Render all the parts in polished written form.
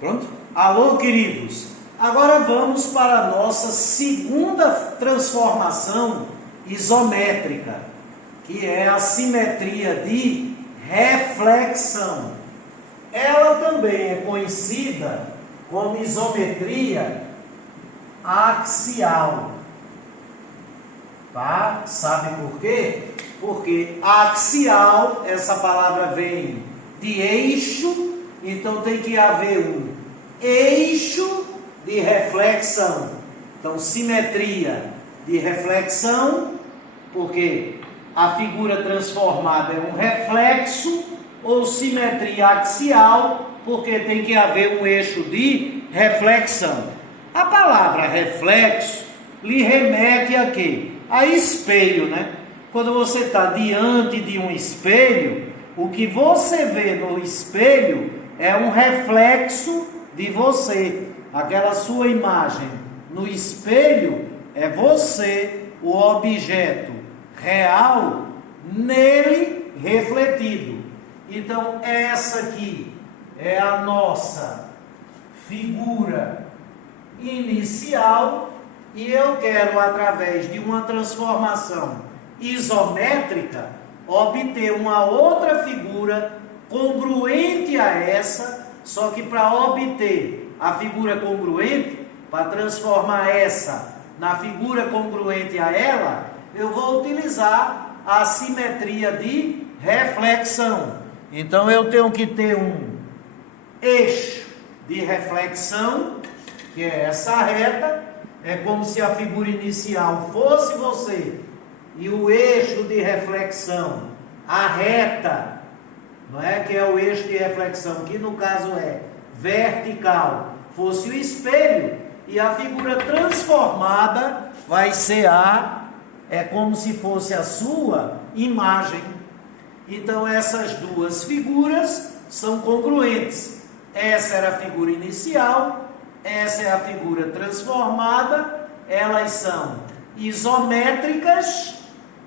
Pronto? Alô, queridos? Agora vamos para a nossa segunda transformação isométrica, que é a simetria de reflexão. Ela também é conhecida como isometria axial. Tá? Sabe por quê? Porque axial, essa palavra vem de eixo, então tem que haver um eixo de reflexão. Então, simetria de reflexão, porque a figura transformada é um reflexo, ou simetria axial, porque tem que haver um eixo de reflexão. A palavra reflexo lhe remete a quê? A espelho, né? Quando você está diante de um espelho, o que você vê no espelho é um reflexo de você. Aquela sua imagem no espelho é você, o objeto real, nele refletido. Então, essa aqui é a nossa figura inicial, e eu quero, através de uma transformação isométrica, obter uma outra figura congruente a essa, só que para obter a figura congruente, para transformar essa na figura congruente a ela, eu vou utilizar a simetria de reflexão. Então eu tenho que ter um eixo de reflexão, que é essa reta. É como se a figura inicial fosse você, e o eixo de reflexão, a reta, não é, que é o eixo de reflexão, que no caso é vertical, fosse o espelho, e a figura transformada vai ser é como se fosse a sua imagem. Então essas duas figuras são congruentes. Essa era a figura inicial, essa é a figura transformada, elas são isométricas,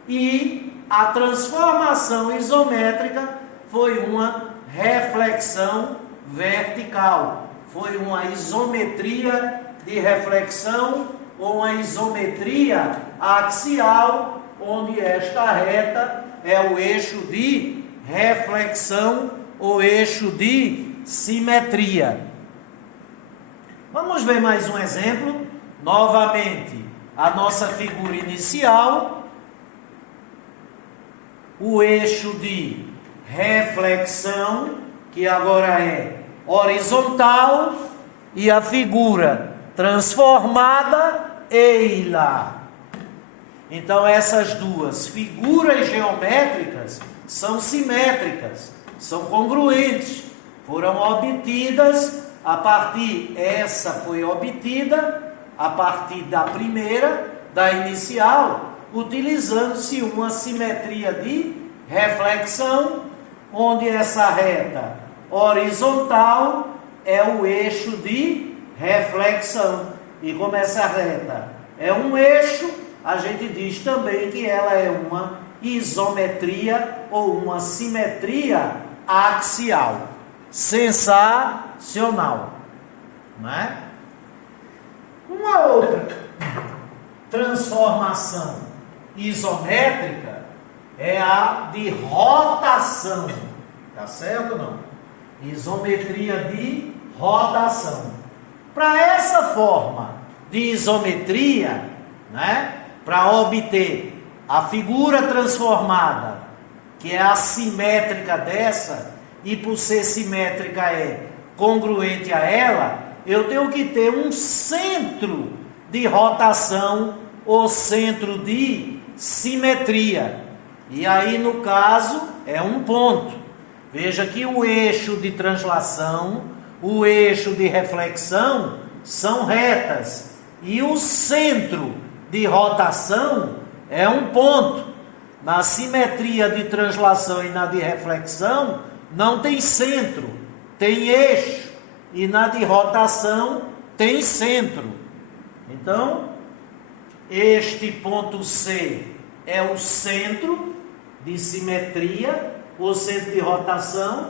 e a transformação isométrica foi uma reflexão vertical, foi uma isometria de reflexão ou uma isometria axial, onde esta reta é o eixo de reflexão ou eixo de simetria. Vamos ver mais um exemplo. Novamente, a nossa figura inicial, o eixo de reflexão, que agora é horizontal, e a figura transformada, eila. Então essas duas figuras geométricas são simétricas, são congruentes, foram obtidas a partir, essa foi obtida a partir da primeira, da inicial, utilizando-se uma simetria de reflexão, onde essa reta horizontal é o eixo de reflexão. E como essa reta é um eixo, a gente diz também que ela é uma isometria ou uma simetria axial. Sensacional, não é? Uma outra transformação isométrica é a de rotação, tá certo ou não? Isometria de rotação. Para essa forma de isometria, né, para obter a figura transformada, que é assimétrica dessa, e por ser simétrica é congruente a ela, eu tenho que ter um centro de rotação ou centro de simetria. E aí, no caso, é um ponto. Veja que o eixo de translação, o eixo de reflexão são retas, e o centro de rotação é um ponto. Na simetria de translação e na de reflexão não tem centro, tem eixo, e na de rotação tem centro. Então, este ponto C é o centro de simetria, o centro de rotação.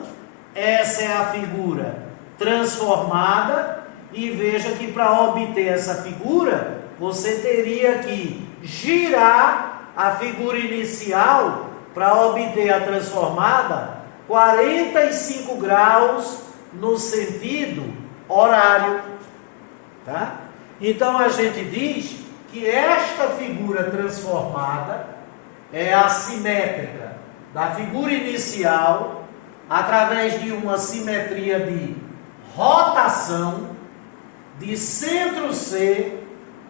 Essa é a figura transformada, e veja que para obter essa figura, você teria que girar a figura inicial para obter a transformada 45 graus no sentido horário, tá? Então a gente diz que esta figura transformada é assimétrica da figura inicial através de uma simetria de rotação de centro C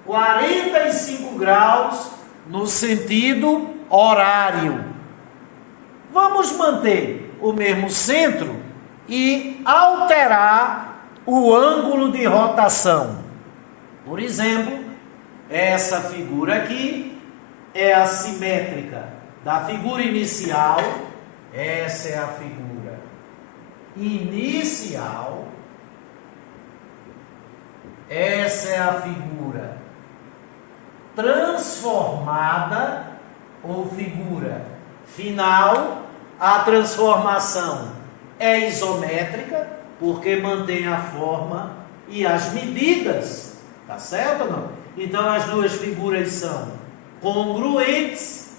45 graus no sentido horário. Vamos manter o mesmo centro e alterar o ângulo de rotação. Por exemplo, essa figura aqui é a simétrica da figura inicial. Essa é a figura inicial. Essa é a figura transformada ou figura final. A transformação é isométrica, porque mantém a forma e as medidas, tá certo ou não? Então as duas figuras são congruentes,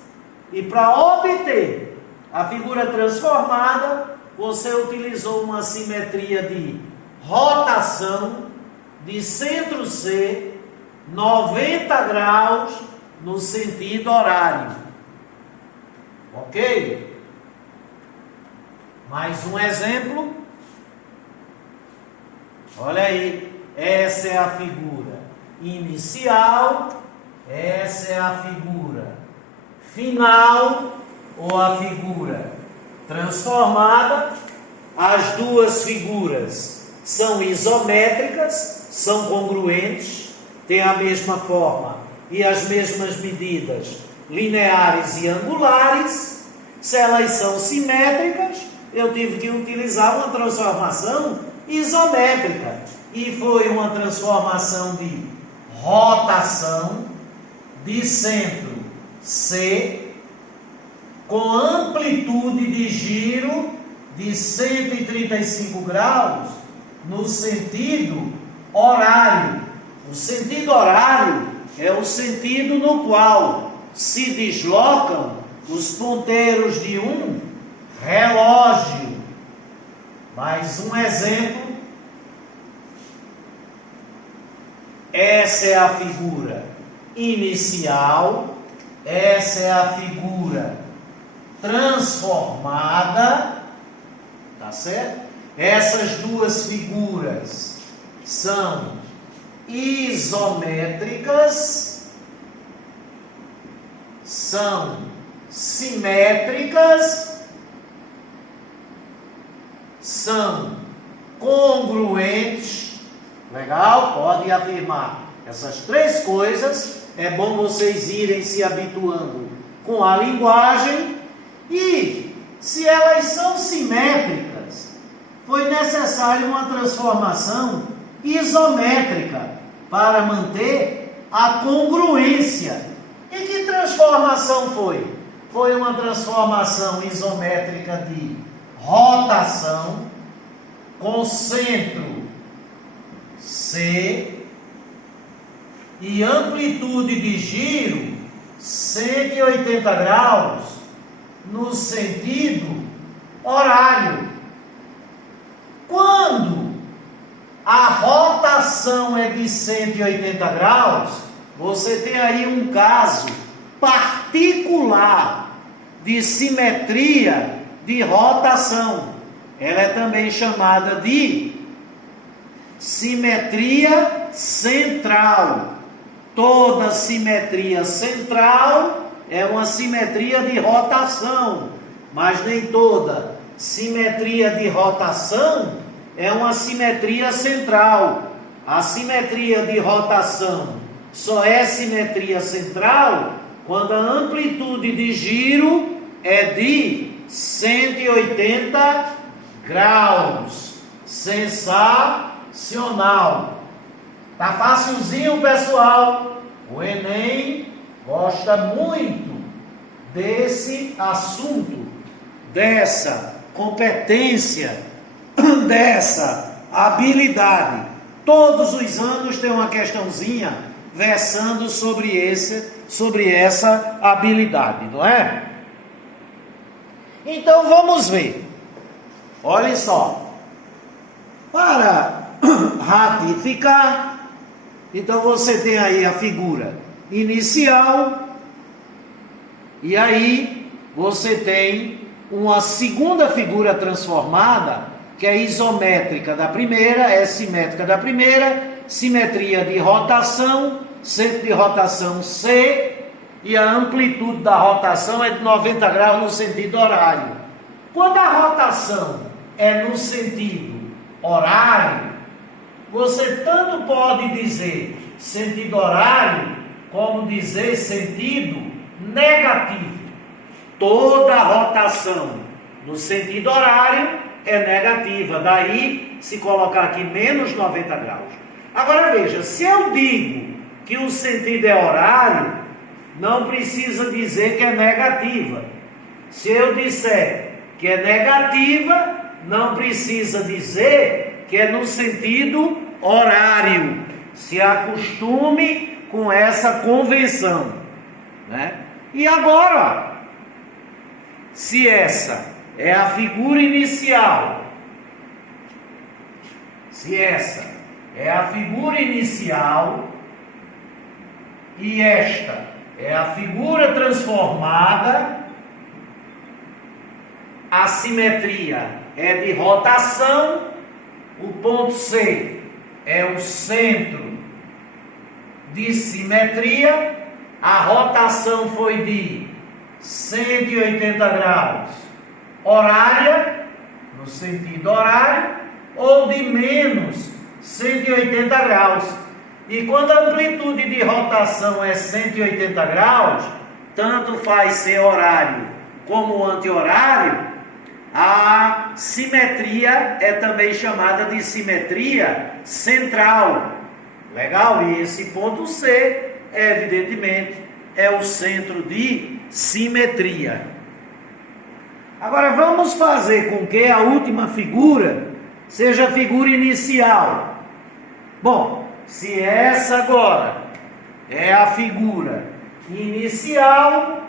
e para obter a figura transformada, você utilizou uma simetria de rotação de centro C 90 graus no sentido horário. Ok? Mais um exemplo. Olha aí, essa é a figura inicial, essa é a figura final ou a figura transformada. As duas figuras são isométricas, são congruentes, têm a mesma forma e as mesmas medidas lineares e angulares. Se elas são simétricas, eu tive que utilizar uma transformação isométrica, e foi uma transformação de rotação de centro C com amplitude de giro de 135 graus no sentido horário. O sentido horário é o sentido no qual se deslocam os ponteiros de um relógio. Mais um exemplo. Essa é a figura inicial, essa é a figura transformada, tá certo? Essas duas figuras são isométricas, são simétricas, são congruentes. Legal? Pode afirmar essas três coisas. É bom vocês irem se habituando com a linguagem. E se elas são simétricas, foi necessário uma transformação isométrica para manter a congruência. E que transformação foi? Foi uma transformação isométrica de rotação com centro C e amplitude de giro 180 graus no sentido horário. Quando a rotação é de 180 graus, você tem aí um caso particular de simetria de rotação. Ela é também chamada de simetria central. Toda simetria central é uma simetria de rotação, mas nem toda simetria de rotação é uma simetria central. A simetria de rotação só é simetria central quando a amplitude de giro é de 180 graus. Sensacional! Tá facilzinho, pessoal. O Enem gosta muito desse assunto, dessa competência, dessa habilidade. Todos os anos tem uma questãozinha versando sobre essa habilidade, não é? Então vamos ver. Olhem só. Para ratificar, então você tem aí a figura inicial, e aí você tem uma segunda figura transformada, que é isométrica da primeira, é simétrica da primeira, simetria de rotação, centro de rotação C, e a amplitude da rotação é de 90 graus no sentido horário. Quando a rotação é no sentido horário, você tanto pode dizer sentido horário, como dizer sentido negativo. Toda rotação no sentido horário é negativa, daí se colocar aqui menos 90 graus. Agora veja, se eu digo que o sentido é horário, não precisa dizer que é negativa. Se eu disser que é negativa, não precisa dizer que é no sentido horário. Se acostume com essa convenção, né? E agora, se essa é a figura inicial, se essa é a figura inicial e esta é a figura transformada, a simetria é de rotação, o ponto C é o centro de simetria, a rotação foi de 180 graus horária, no sentido horário, ou de menos 180 graus. E quando a amplitude de rotação é 180 graus, tanto faz ser horário como anti-horário, a simetria é também chamada de simetria central. Legal? E esse ponto C, evidentemente, é o centro de simetria. Agora vamos fazer com que a última figura seja a figura inicial. Bom, se essa agora é a figura inicial,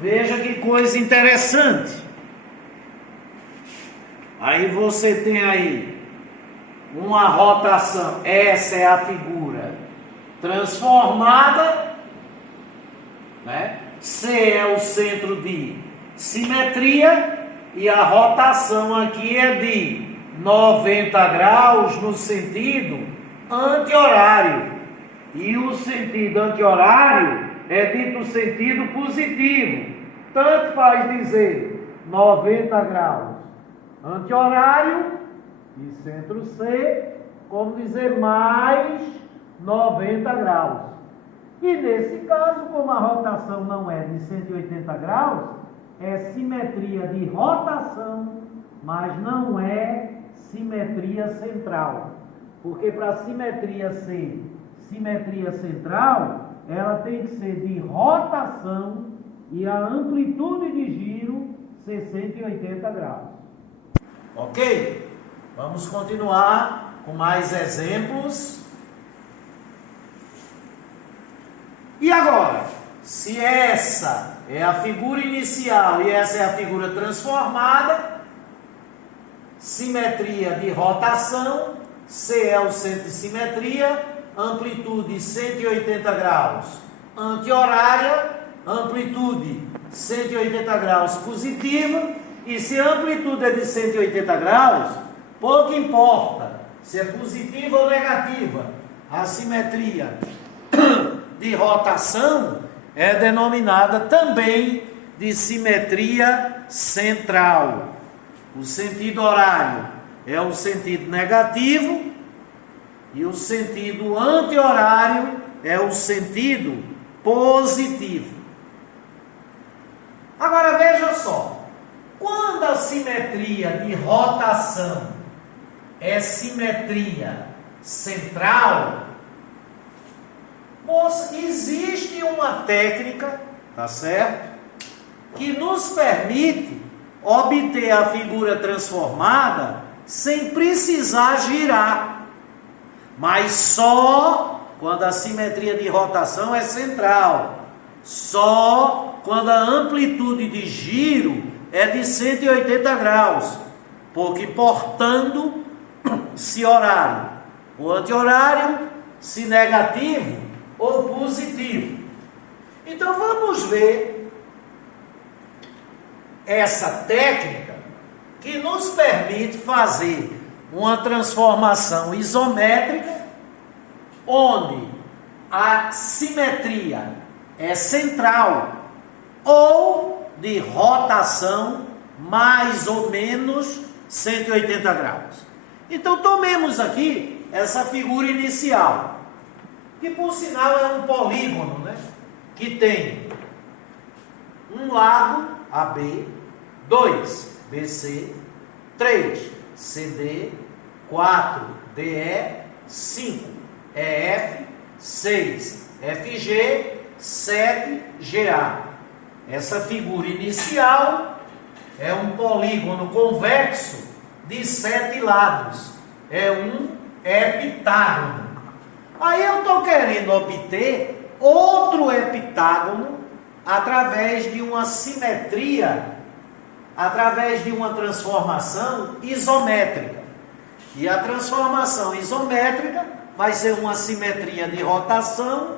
veja que coisa interessante. Aí você tem aí uma rotação, essa é a figura transformada, né? C é o centro de simetria e a rotação aqui é de 90 graus no sentido anti-horário. E o sentido anti-horário é dito sentido positivo. Tanto faz dizer 90 graus anti-horário e centro C, como dizer mais 90 graus. E nesse caso, como a rotação não é de 180 graus, é simetria de rotação, mas não é simetria central. Porque para simetria ser simetria central, ela tem que ser de rotação e a amplitude de giro ser 180 graus. Ok? Vamos continuar com mais exemplos. E agora, se essa é a figura inicial e essa é a figura transformada, simetria de rotação, C é o centro de simetria, amplitude 180 graus anti-horária, amplitude 180 graus positiva, e se a amplitude é de 180 graus, pouco importa se é positiva ou negativa, a simetria de rotação é denominada também de simetria central. O sentido horário é o sentido negativo e o sentido anti-horário é o sentido positivo. Agora veja só, quando a simetria de rotação é simetria central, existe uma técnica, tá certo? Que nos permite obter a figura transformada sem precisar girar, mas só quando a simetria de rotação é central, só quando a amplitude de giro é de 180 graus, porque portando se horário ou anti-horário, se negativo ou positivo. Então vamos ver essa técnica que nos permite fazer uma transformação isométrica onde a simetria é central ou de rotação mais ou menos 180 graus. Então tomemos aqui essa figura inicial, que por sinal é um polígono, né? Que tem um lado AB, 2 BC, 3 CD, 4 DE, 5 EF, 6 FG, 7 GA. Essa figura inicial é um polígono convexo de 7 lados. É um heptágono. Aí eu estou querendo obter outro heptágono através de uma simetria, através de uma transformação isométrica. E a transformação isométrica vai ser uma simetria de rotação,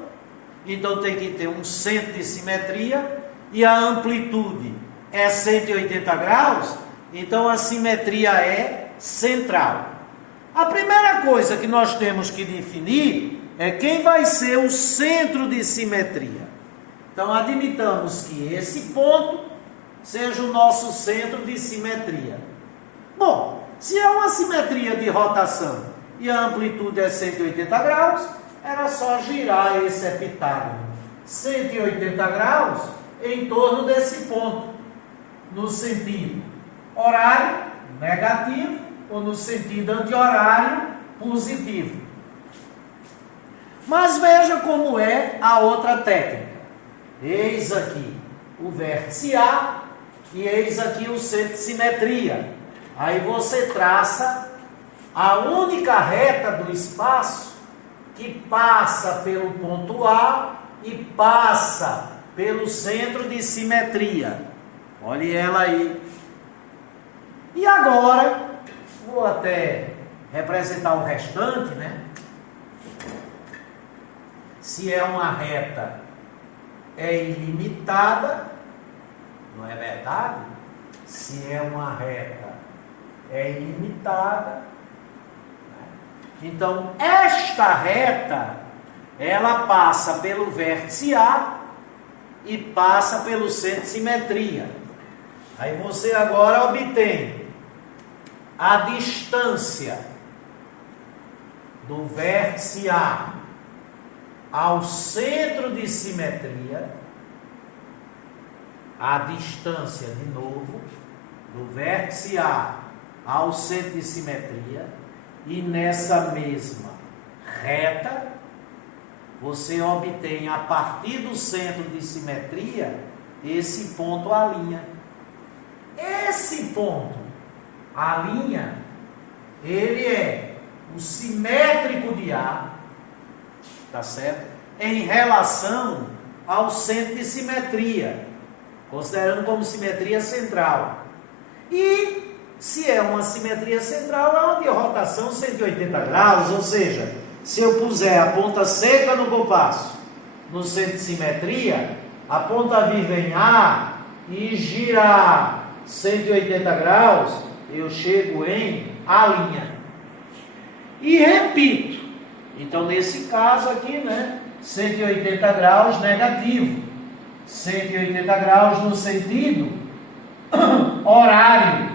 então tem que ter um centro de simetria, e a amplitude é 180 graus, então a simetria é central. A primeira coisa que nós temos que definir é quem vai ser o centro de simetria. Então admitamos que esse ponto seja o nosso centro de simetria. Bom, se é uma simetria de rotação e a amplitude é 180 graus, era só girar esse heptágono 180 graus em torno desse ponto, no sentido horário negativo ou no sentido anti-horário positivo. Mas veja como é a outra técnica. Eis aqui o vértice A e eis aqui o centro de simetria. Aí você traça a única reta do espaço que passa pelo ponto A e passa pelo centro de simetria. Olhe ela aí. E agora, vou até representar o restante, né? Se é uma reta, é ilimitada, não é verdade? Se é uma reta, é ilimitada. Então, esta reta, ela passa pelo vértice A e passa pelo centro de simetria. Aí você agora obtém a distância do vértice A ao centro de simetria, a distância, de novo, do vértice A ao centro de simetria, e nessa mesma reta, você obtém a partir do centro de simetria, esse ponto A'. Esse ponto A', ele é o simétrico de A, tá certo? Em relação ao centro de simetria, considerando como simetria central. E se é uma simetria central, é uma de rotação 180 graus, ou seja, se eu puser a ponta seca no compasso no centro de simetria, a ponta viva em A e girar 180 graus, eu chego em A'. E repito, então nesse caso aqui, né, 180 graus negativo, 180 graus no sentido horário.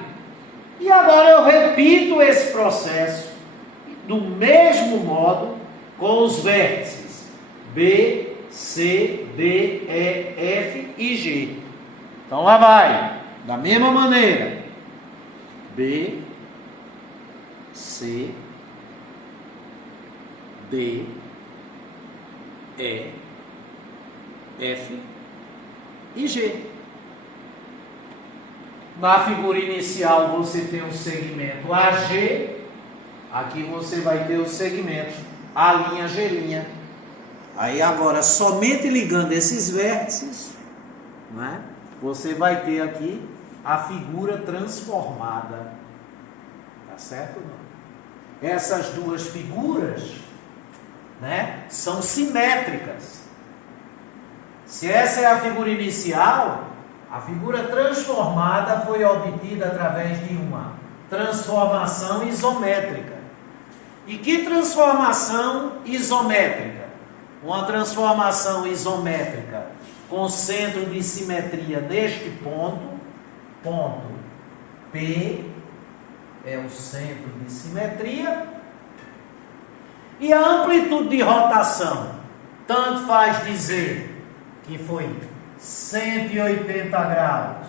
E agora eu repito esse processo do mesmo modo com os vértices B, C, D, E, F e G. Então lá vai, da mesma maneira, B, C, D, E, F e G. Na figura inicial você tem o segmento AG, aqui você vai ter o segmento A', G'. Aí agora, somente ligando esses vértices, né, você vai ter aqui a figura transformada. Tá certo ou não? Essas duas figuras, né, são simétricas. Se essa é a figura inicial, a figura transformada foi obtida através de uma transformação isométrica. E que transformação isométrica? Uma transformação isométrica com centro de simetria neste ponto, ponto P é o centro de simetria, e a amplitude de rotação, tanto faz dizer que foi 180 graus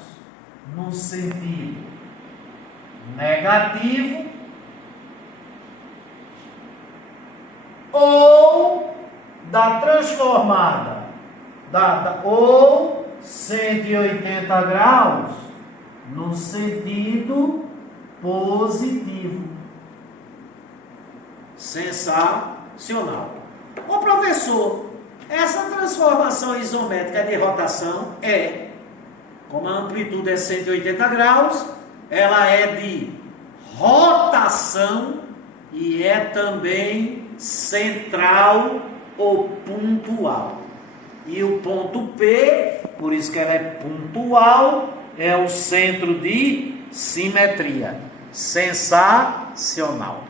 no sentido negativo, ou da transformada, ou 180 graus no sentido positivo. Sensacional. Ô professor, essa transformação isométrica de rotação como a amplitude é 180 graus, ela é de rotação e é também central ou pontual. E o ponto P, por isso que ela é pontual, é o centro de simetria. Sensacional.